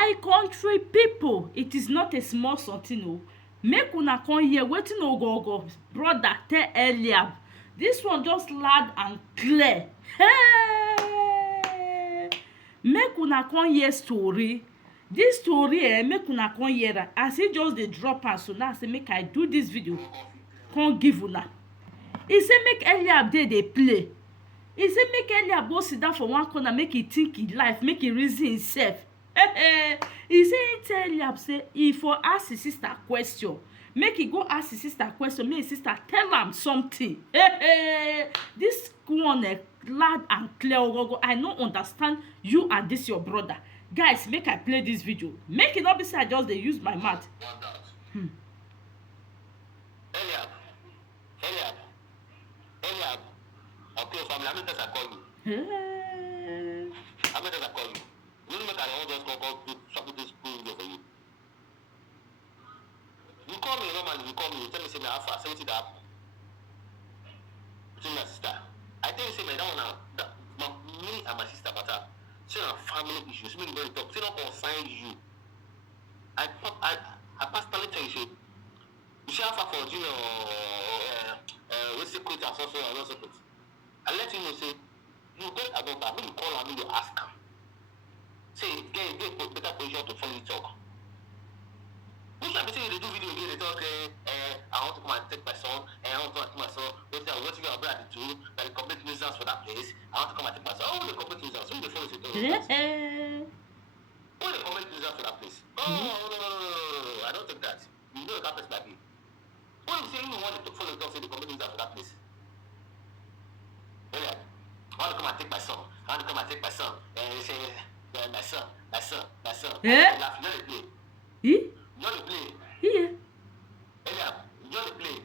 My country people, it is not a small something o. Make una come hear wetin Oghogho brother tell Eliab. This one just loud and clear. Hey! Make una come hear story. This story make una come hear am. As he just dey drop am, so now say make I do this video come give una. He say make Eliab dey play. He say make Eliab go sit down for one corner, make he think him life, make he reason himself. He say he tell Eliab say he for ask his sister question, make he go ask his sister question, make his sister tell am something. This one loud and clear. Oghogho, I no understand you and this your brother. Guys, make I play this video, make it not be say I just dey use my mouth. Eliab, okay, family, how many times I call you? How many times I call you? You know, make I just call this school video for you. You call me normally, you call me, you tell me, say, my alpha, say, what that happen? Between my sister. I tell you, say, my that one now, me and my sister, but say, family issues, me very talk, say, not concern you. I personally tell you, say, you should have for you know, what's the quote, and also quote. I let you know, say, you get a doctor, when you call her, you ask her. Say, get better position to follow you talk. Which I say they do video again, they talk, I want to come and take my son, I want to take my son, what you got brother to do, that the complete nuisance for that place, I want to come and take my son. Oh, the complete nuisance, who the phone is it? Who the complete nuisance for that place? Oh, no, I don't take that. You know the campus like me. When you say you want to follow the say the complete nuisance for that place. Yeah. I want to come and take my son. I want to come and take my son. And they say, my son. Yeah. You know the play. You know the play. Yeah. Yeah. You know the play.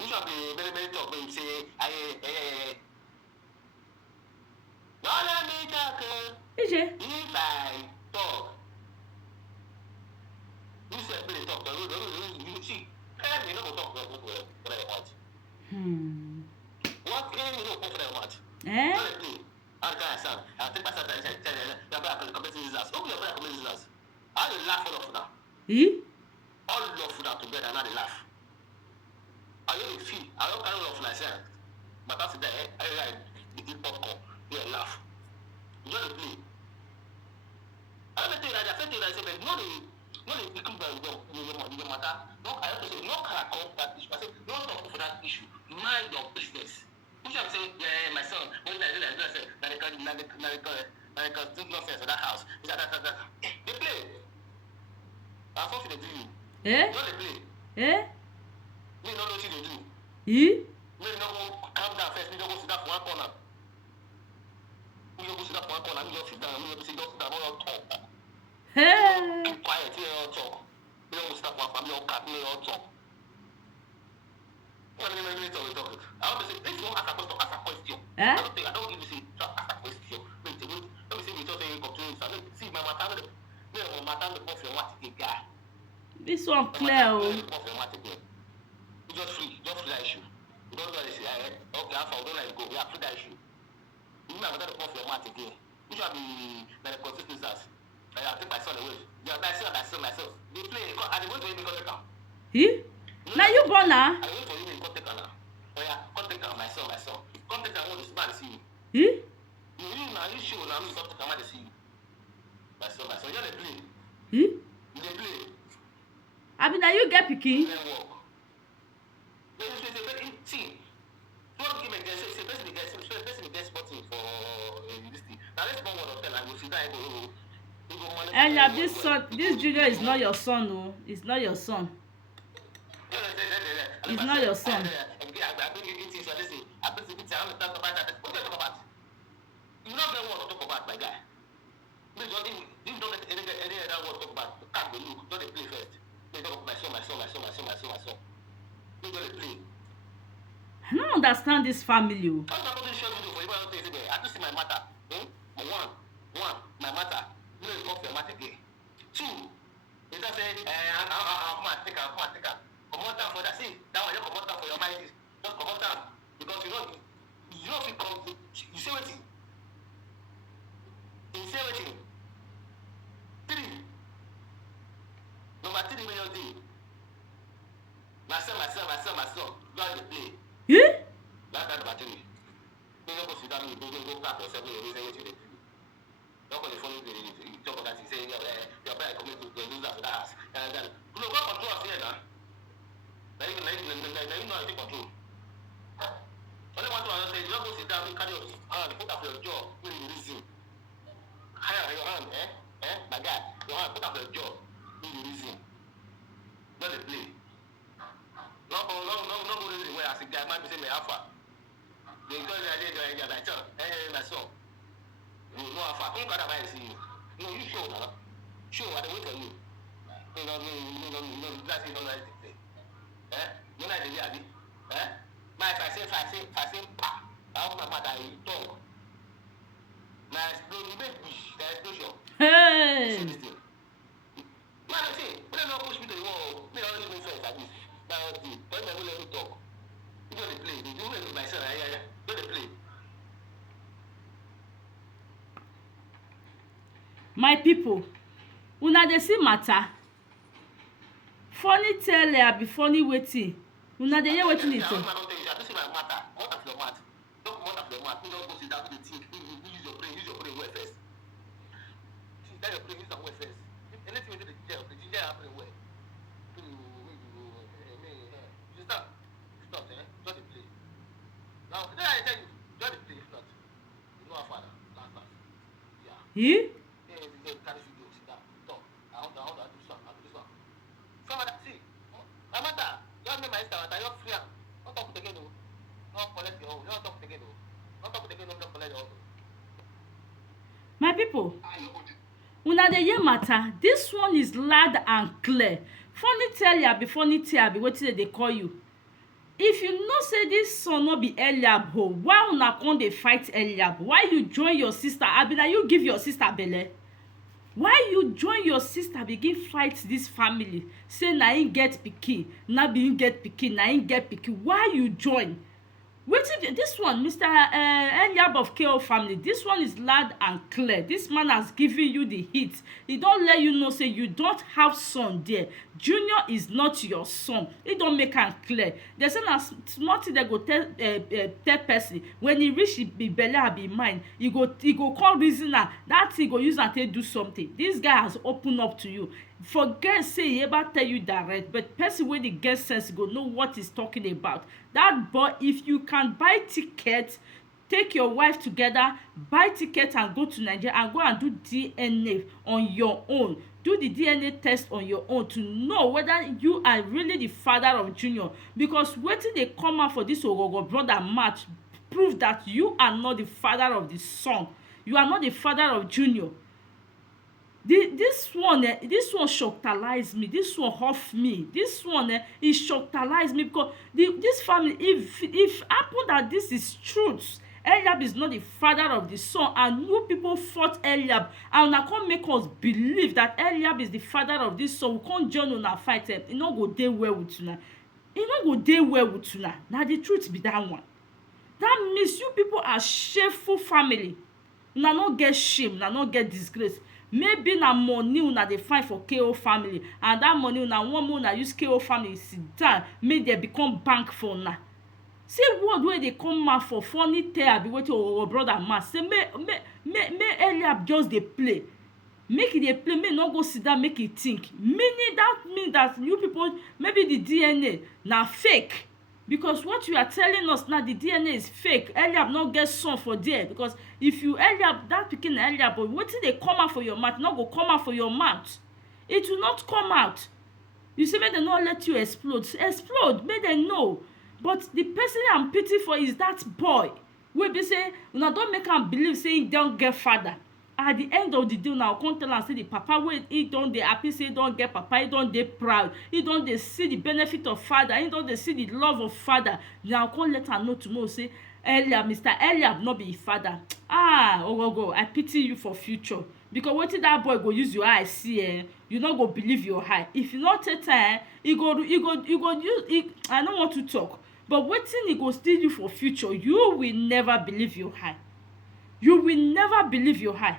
You should be very talk when you say, don't let me talk. If I talk. You say play talk. You see, you know talk what I want. What can you know what I want? I'll take my son and tell your brother to come to this house. Who your brother come to this house? I will laugh all of now. All love for that together and now they laugh. I don't feel, I don't carry love myself. But after that, I like the deep popcorn. You laugh. You don't play. I don't think that I said I said, but no, they become your matter. No, I have to say, no character that issue. I said, don't talk for that issue. Mind your business. Which I'm saying, yeah, my son, when I do that, I say, that they can do nonsense for that house. They play. That's what they do. Eh? Don't they play? Eh? Me know what they do. Me no go calm down first, me no go sit down for one corner. Me no go sit down for one corner, me just sit down, me no go sit down, talk. Hey. Keep quiet, me all talk. Me no go sit down for one corner, me all cat, me all talk. What do you talk? I want to say, if you want to ask a question. Eh? I don't give you say, ask a question. Wait, let me see me just say you continue. See, my matter, my matter, the puff your what guy. This one clear. You just free that issue. You don't know this. Okay, I don't let it go. We have free that issue. You might have to puff your mouth again. You should be like a consistent as. I take my son away. Yeah, myself. They play. I wait for you because they come. Now you born now? I wait for you in contact now. Oh yeah, contact my son. Contact I want to see you. You now you show now me contact I want to see you. My son. You they play. You they play. I mean, now you get pikin. See, don't give me guess. Say, person guess spotting for this thing. Now let's go one hotel and go sit down. And yeah, this junior is not your son, no. It's not your son. It's not your son. You not get what to talk about, my guy. You don't get any other word to talk about. Can't believe. Don't play first. They talk about my son. You don't play. I don't understand this family. I'm not going to show you for you. I just see my matter. One, my matter. You know, you come for your matter again. Two, you just say, come and take her. Come on down for that. See, that one, you come on down for your mind. Just come on down. Because you know if you come, you say what you say what 3 million thing. Myself, don't dey play. Eh? That's number 3. Don't go sit down, go back yourself, you say what you dey do. Don't go dey follow the talk of that thing, say your brother coming to lose that for that house. No, go control us here now. Now you know how to take control. Only one thing I say, you don't go sit down, you carry your hand, put up your jaw, when you reason. Higher your hand, my guy, your hand, put up your jaw, when you reason. Not the play. No reason where I say, guy, man, say me alpha. They go there, like, my son. You know alpha. Come gather by see you. No, you show now. Show, I wait for you. No, that's it, don't like it. You know the idea, my if I say pa, I hope my mother will talk. My explosion, the explosion. Hey! Man, I say, don't push me to the wall. Me don't even say like this. Now, don't let me talk. You don't play. You don't let myself. Don't play. My people, una dey see matter. Funny tell ya be funny wetin. Una dey hear wetin dey talk. Eh? My people, una dey hear matter. This one is loud and clear. Funny tell ya be funny tell be wetin dey call you. If you know say this son no be Eliab ho, why una come dey fight Eliab? Why you join your sister? Abi na you give your sister belle? Why you join your sister begin fight this family? Say na him get pikin, na be him get pikin, na him get pikin. Why you join? Wetin this one, Mr. Eliab of K.O family, this one is loud and clear. This man has given you the hit. He don let you know say you don't have son there. Junior is not your son. He don make am clear. They say na small thing they go tell person when he reach the belle abi mind, he go come reason am. That thing go use am take do something. This guy has opened up to you. Forget say he ever tell you direct, but person wey dey get sense go know what he's talking about. That boy, if you can buy ticket, take your wife together, buy ticket and go to Nigeria and go and do DNA on your own. Do the DNA test on your own to know whether you are really the father of Junior. Because wetin dey come out for this Oghogho brother match prove that you are not the father of the son. You are not the father of Junior. This one shockalize me. This one huff me. This one it shockalize me because this family, if happen that this is truth, Eliab is not the father of the son, and you people fought Eliab, and una come make us believe that Eliab is the father of this son. We can't join una fight. E no go dey well with una. E no go dey well with una. Na the truth be that one. That means you people are shameful family. Una no get shame. Una no get disgrace. Maybe na money una dey find for K.O family, and that money una want make una use K.O family sit down make dem become bank for una. See word wey dey come out for funny tale abi wetin our brother man say make Eliab just dey play, make e dey play, make e no go sit down make e think. Meaning that mean that you people maybe the DNA na fake. Because what you are telling us now, the DNA is fake. Eliab no get son for there. Because if you Eliab, that pikin Eliab, but wetin dey come out for your mouth, no go come out for your mouth. It will not come out. You say make dem no let you explode. Explode, make dem know. But the person I'm pity for is that boy. Wey be say una don make am believe say he don get father. At the end of the day, now come tell am say the papa wey he don dey happy say he don get papa, he don dey proud, he don dey see the benefit of father, he don dey see the love of father. Now come let am know tomorrow say Eliab, Mr. Eliab no be his father. Oghogho, I pity you for future. Because wetin that boy go use your eye see, you no go believe your eye. If you no take time, he go use. I no want to talk, but wetin he go still do for future, you will never believe your eye. You will never believe your eye.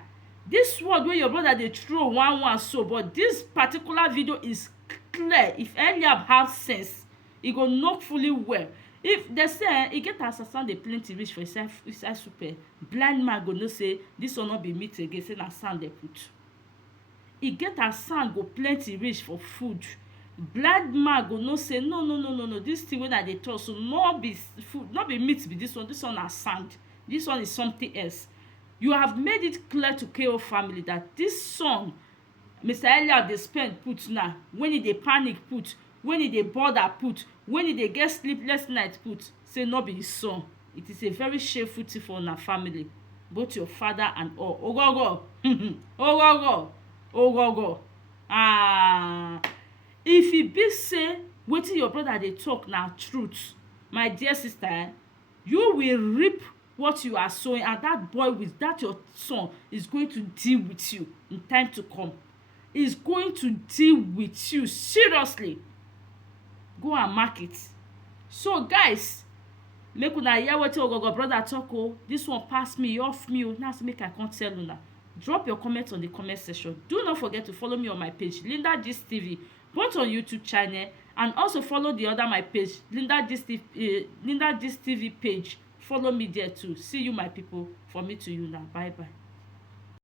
This word wey your brother dey throw one so, but this particular video is clear. If Eliab have sense, e go know fully well. If they say e get as sand dey plenty reach for inside soup, blind man go know say this one no be meat again, say na sand dey put. E get as sand go plenty reach for food, blind man go know say no, this thing wey I dey talk so no be food, no be meat be this one na sand, this one is something else. You have made it clear to K.O family that this son Mr. Eliab dey spend put now, when e dey panic put, when e dey bother put, when e dey get sleepless night put, say no be his son. It is a very shameful thing for una family, both your father and all. Oghogho. If e be say wetin your brother dey talk na truth, my dear sister, you will reap what you are sowing, and that boy with that your son is going to deal with you in time to come. Is going to deal with you seriously. Go and mark it. So guys, make una hear wetin Oghogho brother talk o. This one pass me, off me o. Now make I come tell una. Drop your comment on the comment section. Do not forget to follow me on my page Linda Gist TV, both on YouTube channel, and also follow the other my page Linda Gist TV page. Follow me there too. See you my people. From me to you now. Bye bye.